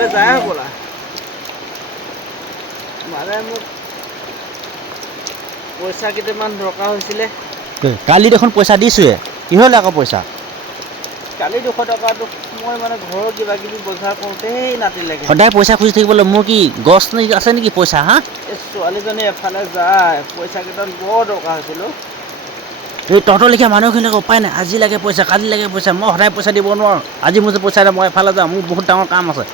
এফালে যায় হ'বলা মানে মোক পইচা কেইটামান দৰকাৰ হৈছিলে কালি দেখোন পইচা দিছোঁৱে কিহলে আকৌ পইচা কালি 200 টকাটো মই মানে ঘৰৰ কিবা কিবি বজাৰ কৰোঁতেই নাতিলেগৈ সদায় পইচা খুজি থাকিবলৈ মোৰ কি গছ আছে নেকি পইচা হা এই ছোৱালীজনী এফালে যায় পইচা কেইটামান বৰ দৰকাৰ হৈছিল এই তহঁতৰ লেখীয়া মানুহখিনিক উপায় নাই আজি লাগে পইচা কালি লাগে পইচা মই সদায় পইচা দিব নোৱাৰোঁ আজি মোৰ যে পইচা নাই মই এফালে যাওঁ মোৰ বহুত ডাঙৰ কাম আছে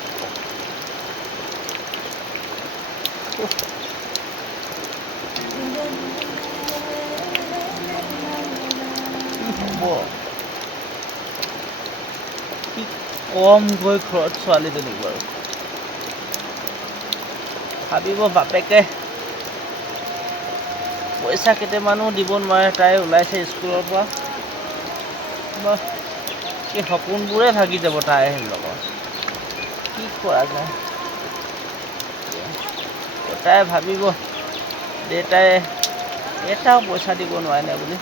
হ'ব কি কম গৈ ঘৰত ছোৱালীজনীক বাৰু ভাবিব বাপেকে পইচা কেইটামানো দিব নোৱাৰে তাই ওলাইছে স্কুলৰ পৰা সেই সপোনবোৰে ভাগি যাব তাইৰ লগত কি কৰা যায় তাই ভাবিব দেউতাই এটাও পইচা দিব নোৱাৰে বুলি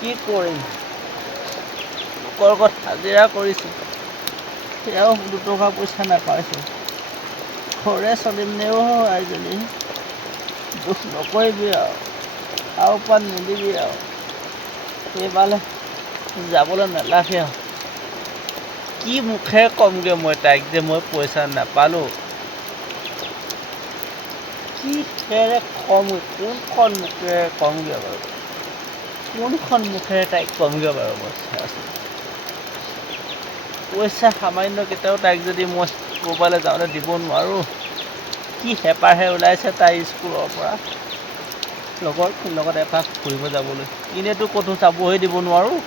কি কৰিম লোকৰ ঘৰত হাজিৰা কৰিছোঁ সেয়াও 2 টকা পইচা নাপাইছোঁ ঘৰে চলিম নে আইজনী দুখ নকৰিবি আৰু পাত নিদিবি আৰু সেইফালে যাবলৈ নালাগে আৰু কি মুখে কমগৈ মই তাইক যে মই পইচা নাপালোঁ কি খেৰে কমগৈ কোনখন মুখেৰে কমগৈ বাৰু কোনখন মুখেৰে তাইক কমগৈ বাৰু মই চাইছোঁ পইচা সামান্য কেইটাও তাইক যদি মই ক'ৰবালৈ যাওঁতে দিব নোৱাৰোঁ কি হেঁপাহে ওলাইছে তাই স্কুলৰ পৰা লগৰখিনিৰ লগত এপাক ফুৰিব যাবলৈ এনেইতো ক'তো যাবহে দিব নোৱাৰোঁ